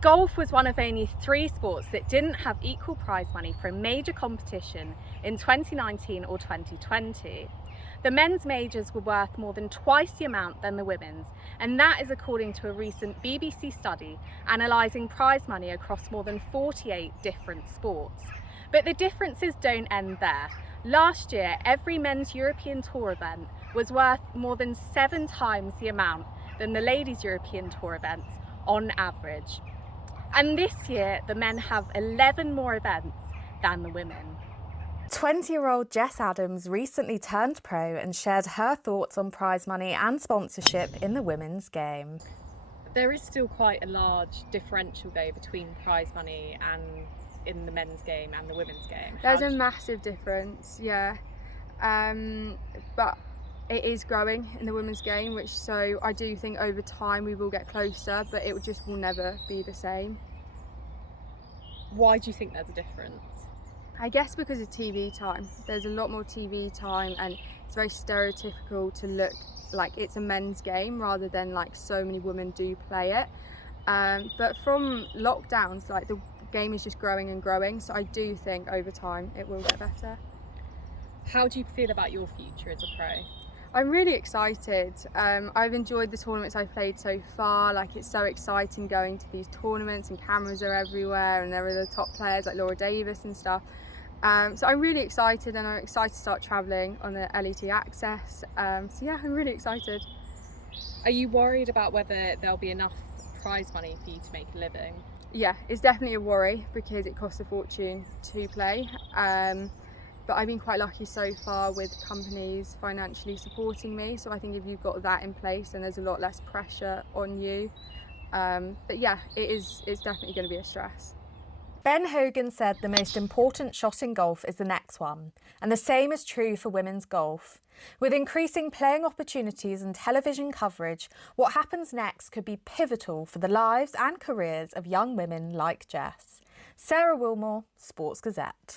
Golf was one of only 3 sports that didn't have equal prize money for a major competition in 2019 or 2020. The men's majors were worth more than twice the amount than the women's, and that is according to a recent BBC study analysing prize money across more than 48 different sports. But the differences don't end there. Last year, every men's European Tour event was worth more than 7 times the amount than the ladies' European Tour events on average. And this year, the men have 11 more events than the women. 20-year-old Jess Adams recently turned pro and shared her thoughts on prize money and sponsorship in the women's game. There is still quite a large differential though between prize money and in the men's game and the women's game. There's a massive difference, yeah. But it is growing in the women's game, so I do think over time we will get closer, but it just will never be the same. Why do you think there's a difference? I guess because of TV time. There's a lot more TV time, and it's very stereotypical to look like it's a men's game rather than like so many women do play it. But from lockdowns, like the game is just growing and growing, so I do think over time it will get better. How do you feel about your future as a pro? I'm really excited. I've enjoyed the tournaments I've played so far. Like, it's so exciting going to these tournaments and cameras are everywhere and there are the top players like Laura Davis and stuff. So I'm really excited, and I'm excited to start travelling on the LET Access. So yeah, I'm really excited. Are you worried about whether there'll be enough prize money for you to make a living? Yeah, it's definitely a worry because it costs a fortune to play. But I've been quite lucky so far with companies financially supporting me. So I think if you've got that in place, then there's a lot less pressure on you. But yeah, it's definitely going to be a stress. Ben Hogan said the most important shot in golf is the next one, and the same is true for women's golf. With increasing playing opportunities and television coverage, what happens next could be pivotal for the lives and careers of young women like Jess. Sarah Wilmore, Sports Gazette.